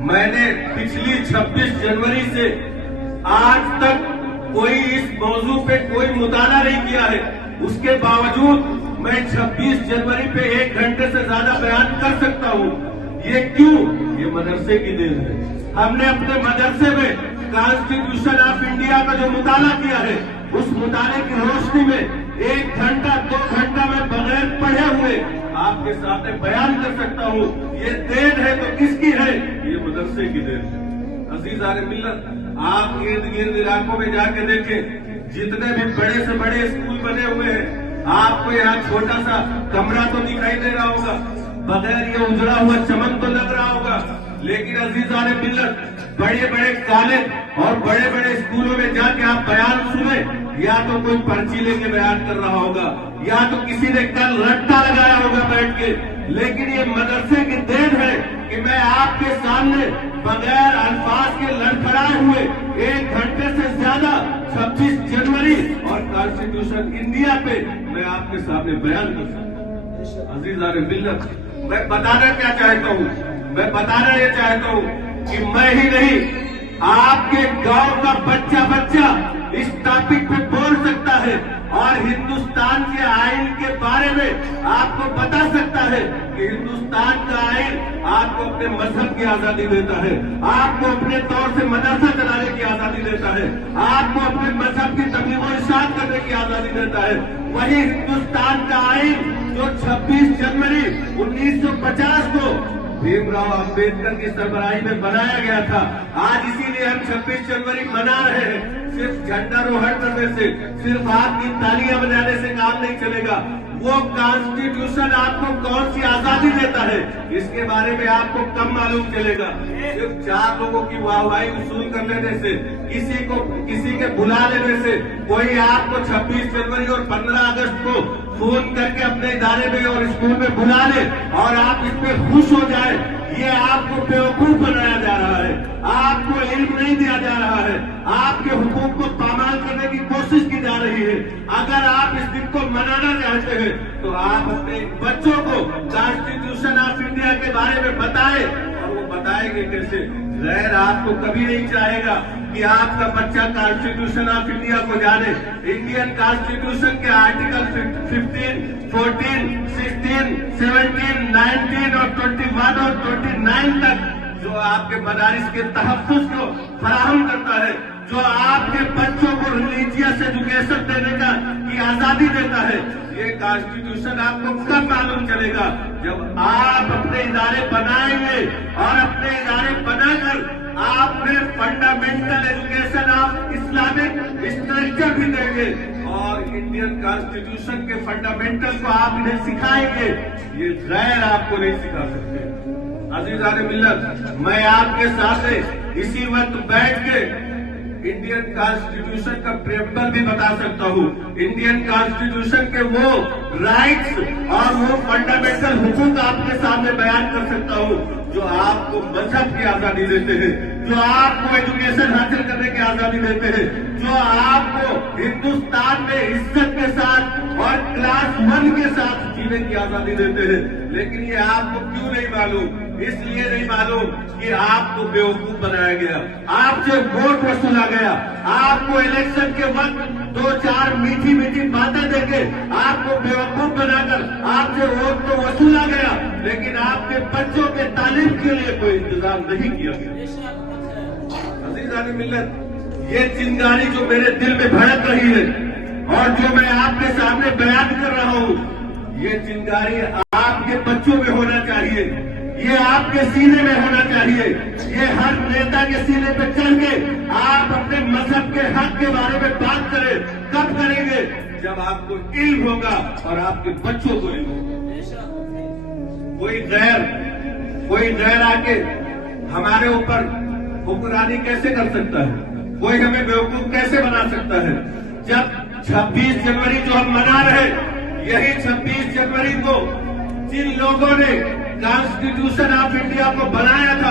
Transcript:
میں نے پچھلی 26 جنوری سے آج تک کوئی اس موضوع پہ کوئی مطالعہ نہیں کیا ہے. اس کے باوجود میں 26 جنوری پہ 1 گھنٹے سے زیادہ بیان کر سکتا ہوں. یہ کیوں؟ یہ مدرسے کی دین ہے. ہم نے اپنے مدرسے میں کانسٹیٹیوشن آف انڈیا کا جو مطالعہ کیا ہے, اس مطالعے کی روشنی میں 1 گھنٹہ 2 گھنٹہ میں بغیر پڑھے ہوئے آپ کے سامنے بیان کر سکتا ہوں. یہ دین ہے تو کس کی ہے؟ یہ مدرسے کی دین ہے. عزیزان ملت, آپ ارد گرد علاقوں میں جا کے دیکھیں, جتنے بھی بڑے سے بڑے اسکول بنے ہوئے ہیں, آپ کو یہاں چھوٹا سا کمرہ تو دکھائی دے رہا ہوگا, بغیر یہ اجڑا ہوا چمن تو لگ رہا ہوگا. لیکن عزیزان ملت, بڑے بڑے کالج اور بڑے بڑے اسکولوں میں جا کے آپ بیان سنیں, یا تو کوئی پرچی لے کے بیان کر رہا ہوگا, یا تو کسی نے کل رٹا لگایا ہوگا بیٹھ کے. لیکن یہ مدرسے کی دین ہے کہ میں آپ کے سامنے بغیر الفاظ کے لڑکھڑائے ہوئے 1 گھنٹے سے زیادہ 26 جنوری اور کانسٹیٹیوشن انڈیا پہ میں آپ کے سامنے بیان کر سکتا ہوں. عزیزان ملت, میں بتانا کیا چاہتا ہوں, میں بتانا یہ چاہتا ہوں کہ میں ہی نہیں, آپ کے گاؤں کا بچہ اس ٹاپک پہ بول سکتا ہے اور ہندوستان کے آئین کے بارے میں آپ کو بتا سکتا ہے کہ ہندوستان کا آئین آپ کو اپنے مذہب کی آزادی دیتا ہے, آپ کو اپنے طور سے مدرسہ چلانے کی آزادی دیتا ہے, آپ کو اپنے مذہب کی تبلیغ و ارشاد کرنے کی آزادی دیتا ہے. وہی ہندوستان کا آئین جو 26 جنوری 1950 کو بھیم راؤ امبیڈکر کی سربراہی میں بنایا گیا تھا, آج اسی لیے ہم 26 جنوری منا رہے ہیں. صرف جھنڈا روہڑ کرنے سے, صرف آپ کی تالیاں بجانے سے کام نہیں چلے گا. وہ کانسٹیٹیوشن آپ کو کون سی آزادی دیتا ہے, اس کے بارے میں آپ کو کم معلوم چلے گا. صرف 4 لوگوں کی واہواہی وصول کر لینے سے, کسی کے بلا لینے سے کوئی آپ کو 26 جنوری اور 15 اگست کو فون کر کے اپنے ادارے میں اور اسکول میں بلا لے اور آپ اس پہ خوش ہو جائیں, یہ آپ کو بیوقوف بنایا جا رہا ہے. آپ کو علم نہیں دیا جا رہا ہے, آپ کے حقوق کو پامال کرنے کی کوشش کی جا رہی ہے. اگر آپ اس دن کو منانا چاہتے ہیں تو آپ اپنے بچوں کو کانسٹیٹیوشن آف انڈیا کے بارے میں بتائیں, اور وہ بتائیں گے کیسے. غیر آپ کو کبھی نہیں چاہے گا کہ آپ کا بچہ کانسٹیٹیوشن آف انڈیا کو جانے. انڈین کانسٹیٹیوشن کے آرٹیکل 15, 14, 16, 17, 19 اور 21 اور 29 تک جو آپ کے مدارس کے تحفظ کو فراہم کرتا ہے, جو آپ کے بچوں کو ریلیجیس ایجوکیشن دینے کی آزادی دیتا ہے, یہ کانسٹیٹیوشن آپ کو کب معلوم چلے گا؟ جب آپ اپنے ادارے بنائیں گے اور اپنے ادارے بنا کر آپ نے fundamental education of Islamic structure بھی دیں گے اور انڈین کانسٹیٹیوشن کے فنڈامنٹل کو آپ انہیں سکھائیں گے. یہ غیر آپ کو نہیں سکھا سکتے. عزیزان ملت, میں آپ کے سامنے اسی وقت بیٹھ کے انڈین کانسٹیٹیوشن کا پریمبل بھی بتا سکتا ہوں. انڈین کانسٹیٹیوشن کے وہ رائٹس اور وہ فنڈامنٹل حقوق آپ کے سامنے بیان کر سکتا ہوں جو آپ کو مذہب کی آزادی دیتے ہیں, جو آپ کو ایجوکیشن حاصل کرنے کی آزادی دیتے ہیں, جو آپ کو ہندوستان میں عزت کے ساتھ اور کلاس 1 کے ساتھ جینے کی آزادی دیتے ہیں. لیکن یہ آپ کو کیوں نہیں معلوم؟ اس لیے نہیں معلوم کہ آپ کو بیوقوف بنایا گیا, آپ سے ووٹ وصولا گیا, آپ کو الیکشن کے وقت 2-4 میٹھی میٹھی باتیں دے کے آپ کو بیوقوف بنا کر آپ سے ووٹ تو وصولا گیا, لیکن آپ کے بچوں کے تعلیم کے لیے کوئی انتظام نہیں کیا گیا. عزیزان ملت, یہ چنگاری جو میرے دل میں بھڑک رہی ہے اور جو میں آپ کے سامنے بیان کر رہا ہوں, یہ چنگاری آپ کے بچوں میں ہونا چاہیے, یہ آپ کے سینے میں ہونا چاہیے. یہ ہر نیتا کے سینے پہ چل کے آپ اپنے مذہب کے حق کے بارے میں بات کریں. کب کریں گے؟ جب آپ کو علم ہوگا اور آپ کے بچوں کو علم ہوگا. کوئی غیر آ کے ہمارے اوپر حکمرانی کیسے کر سکتا ہے؟ کوئی ہمیں بیوقوف کیسے بنا سکتا ہے؟ جب 26 جنوری جو ہم منا رہے, یہی 26 جنوری کو جن لوگوں نے کانسٹیٹیوشن آف انڈیا کو بنایا تھا,